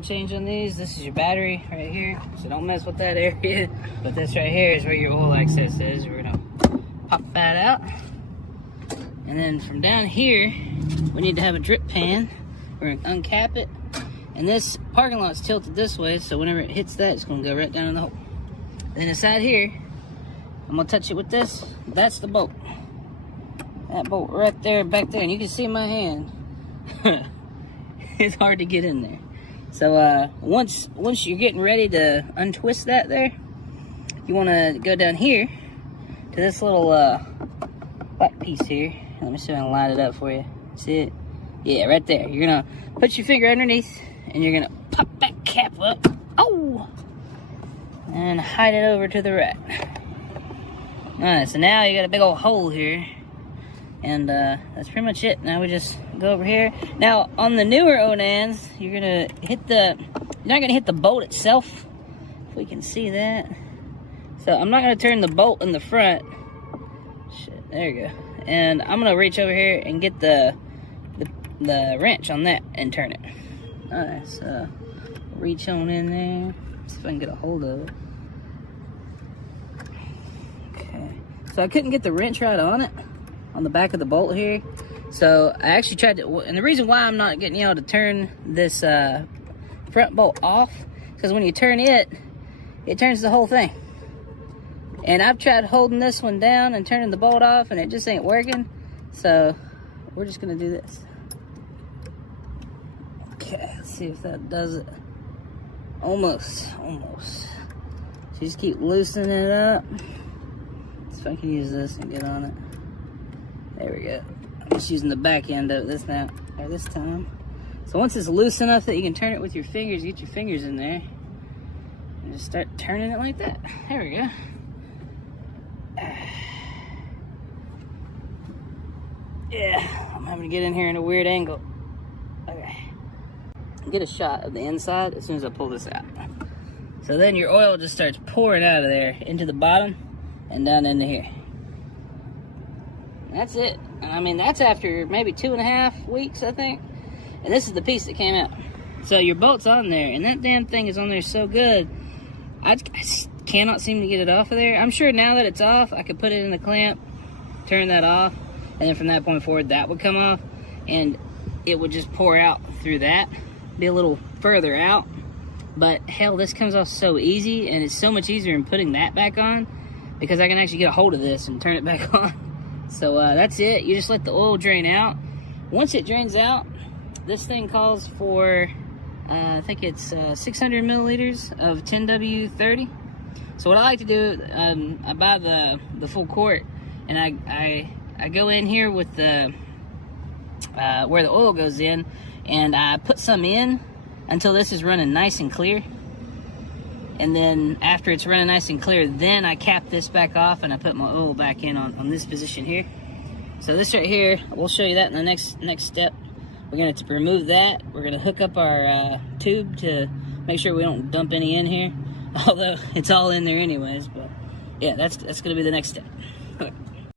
oil change on these. This is your battery right here, so don't mess with that area. But this right here is where your oil access is. We're gonna pop that out. And then from down here, we need to have a drip pan. We're gonna uncap it. And this parking lot's tilted this way, so whenever it hits that, it's gonna go right down in the hole. Then inside here, I'm gonna touch it with this. That's the bolt. That bolt right there, back there, and you can see my hand. It's hard to get in there. So once you're getting ready to untwist that there, you wanna go down here to this little black piece here. Let me see if I can line it up for you. See it? Yeah, right there. You're gonna put your finger underneath, and you're gonna pop that cap up. Oh! And hide it over to the right. Alright, so now you got a big old hole here. And that's pretty much it. Now we just go over here. Now, on the newer Onans, you're not gonna hit the bolt itself. If we can see that. So I'm not gonna turn the bolt in the front. Shit, there you go. And I'm gonna reach over here and get the wrench on that and turn it. Alright, so reach on in there. See if I can get a hold of it. Okay. So I couldn't get the wrench right on it, on the back of the bolt here. So I actually tried to, and the reason why I'm not getting able to turn this front bolt off, because when you turn it, it turns the whole thing. And I've tried holding this one down and turning the bolt off, and it just ain't working. So we're just gonna do this. Okay, let's see if that does it. Almost. So just keep loosening it up. See if I can use this and get on it. There we go. I'm just using the back end of this now, or this time. So once it's loose enough that you can turn it with your fingers, get your fingers in there, and just start turning it like that. There we go. Yeah, I'm having to get in here in a weird angle. Okay. Get a shot of the inside as soon as I pull this out. So then your oil just starts pouring out of there into the bottom and down into here. That's it. I mean, that's after maybe 2.5 weeks, I think. And this is the piece that came out. So your bolt's on there, and that damn thing is on there so good. I cannot seem to get it off of there. I'm sure now that it's off, I could put it in the clamp, turn that off, and then from that point forward, that would come off, and it would just pour out through that. Be a little further out. But hell, this comes off so easy, and it's so much easier than putting that back on, because I can actually get a hold of this and turn it back on. So that's it. You just let the oil drain out. Once it drains out, this thing calls for, I think it's 600 milliliters of 10W30. So what I like to do, I buy the full quart, and I go in here with the where the oil goes in, and I put some in until this is running nice and clear. And then after it's running nice and clear, then I cap this back off and I put my oil back in on this position here. So this right here, we'll show you that in the next step. We're going to remove that. We're going to hook up our tube to make sure we don't dump any in here. Although it's all in there anyways, but yeah, that's going to be the next step.